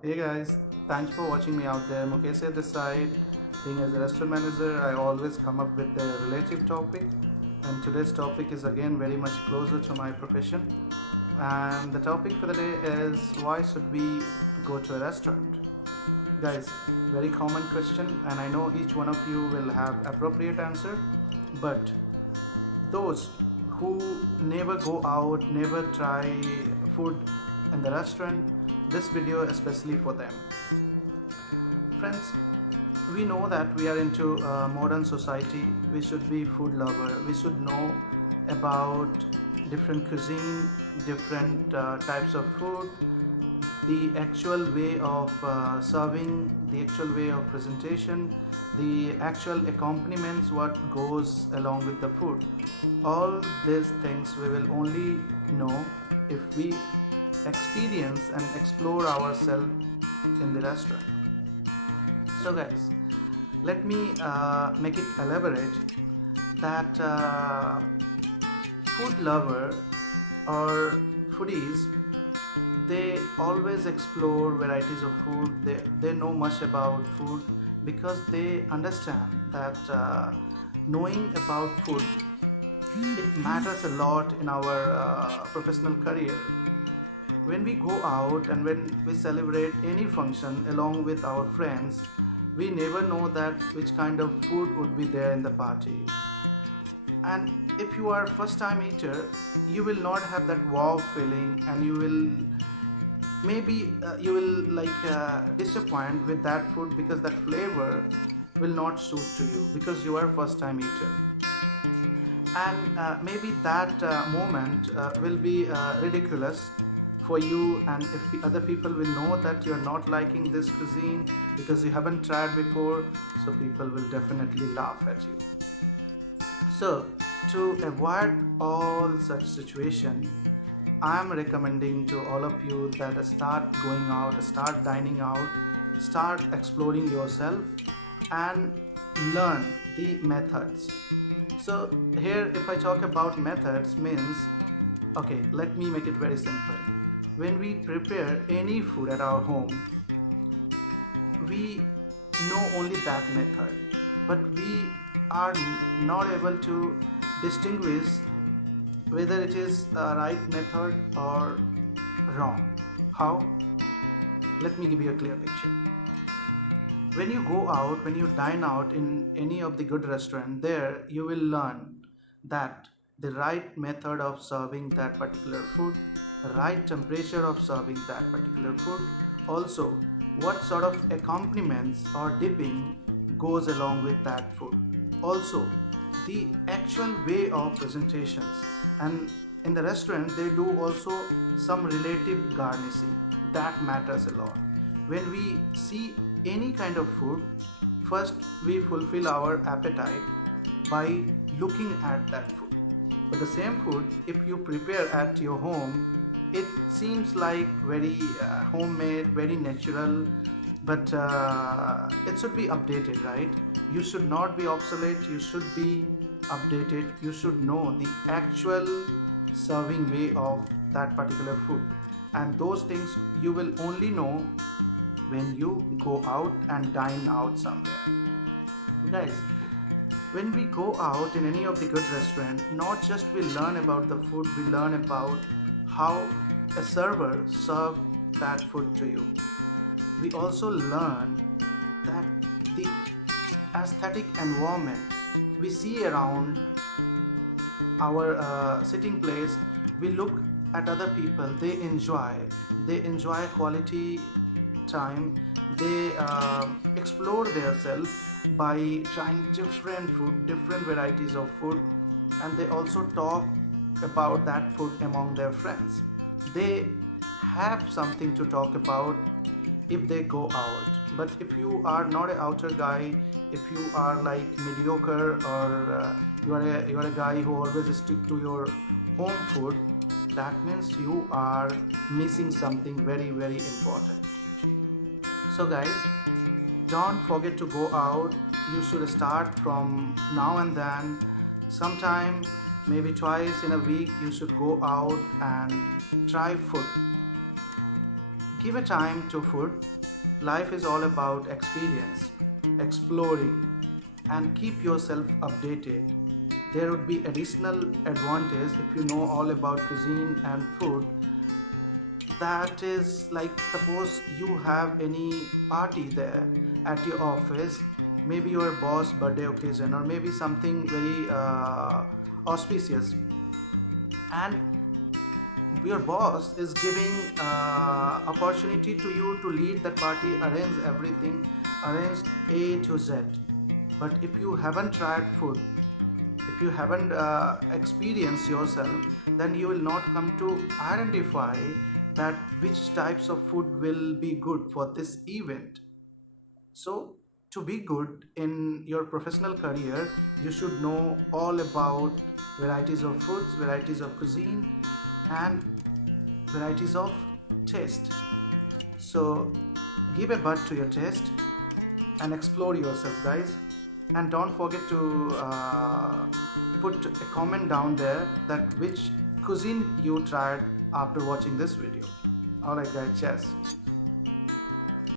Hey guys, thanks for watching me out there. Mukesh at this side. Being as a restaurant manager, I always come up with a relative topic, and today's topic is again very much closer to my profession. And the topic for the day is why should we go to a restaurant? Guys, very common question, and I know each one of you will have appropriate answer, but those who never go out, never try food in the restaurant, this video especially for them. Friends, we know that we are into a modern society. We should be food lover. We should know about different cuisine, different types of food, the actual way of serving, the actual way of presentation, the actual accompaniments, what goes along with the food. All these things we will only know if we experience and explore ourselves in the restaurant. So, guys, let me make it elaborate that food lover or foodies, they always explore varieties of food. They know much about food because they understand that knowing about food, it matters a lot in our professional career. When we go out and when we celebrate any function along with our friends, we never know that which kind of food would be there in the party. And if you are first time eater, you will not have that wow feeling, and you will maybe you will disappoint with that food because that flavor will not suit to you because you are first time eater. And maybe that moment will be ridiculous for you, and if the other people will know that you're not liking this cuisine because you haven't tried before, so people will definitely laugh at you. So to avoid all such situation, I'm recommending to all of you that start going out, start dining out, start exploring yourself, and learn the methods. So here, if I talk about methods, means okay, let me make it very simple. When we prepare any food at our home, we know only that method, but we are not able to distinguish whether it is a right method or wrong. How? Let me give you a clear picture. When you go out, when you dine out in any of the good restaurant, there you will learn that the right method of serving that particular food, the right temperature of serving that particular food, also what sort of accompaniments or dipping goes along with that food, also the actual way of presentations. And in the restaurant they do also some relative garnishing that matters a lot. When we see any kind of food, first we fulfill our appetite by looking at that food. But the same food, if you prepare at your home, it seems like very homemade, very natural, but it should be updated, right? You should not be obsolete, you should be updated, you should know the actual serving way of that particular food. And those things you will only know when you go out and dine out somewhere. Guys, when we go out in any of the good restaurant, not just we learn about the food, we learn about how a server serve that food to you. We also learn that the aesthetic environment we see around our sitting place, we look at other people, they enjoy quality time, they explore themselves by trying different food, different varieties of food, and they also talk about that food among their friends. They have something to talk about if they go out. But if you are not an outer guy, if you are like mediocre, or you are a guy who always stick to your home food, that means you are missing something very very important. So guys, don't forget to go out. You should start from now and then. Sometime, maybe twice in a week, you should go out and try food. Give a time to food. Life is all about experience, exploring, and keep yourself updated. There would be additional advantage if you know all about cuisine and food. That is like, suppose you have any party there at your office, maybe your boss birthday occasion or maybe something very auspicious, and your boss is giving opportunity to you to lead that party, arrange everything, arrange A to Z. But if you haven't tried food, if you haven't experienced yourself, then you will not come to identify that which types of food will be good for this event. So to be good in your professional career, you should know all about varieties of foods, varieties of cuisine, and varieties of taste. So give a bud to your taste and explore yourself, guys. And don't forget to put a comment down there that which cuisine you tried after watching this video. Alright guys, cheers.